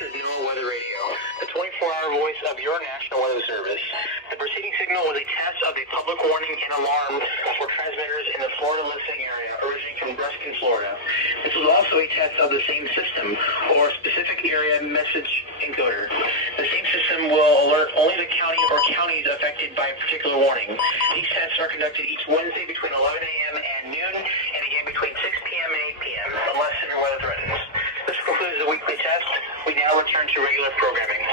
This is NOAA Weather Radio, the 24-hour voice of your National Weather Service. The preceding signal was a test of the public warning and alarm for transmitters in the Florida listening area, originating from Ruskin, Florida. This was also a test of the same system, or specific area message encoder. The same system will alert only the county or counties affected by a particular warning. These tests are conducted each Wednesday between 11 a.m. and noon, and again between 6 p.m. and 8 p.m., unless severe weather threatens. This concludes the weekly test. We now return to regular programming.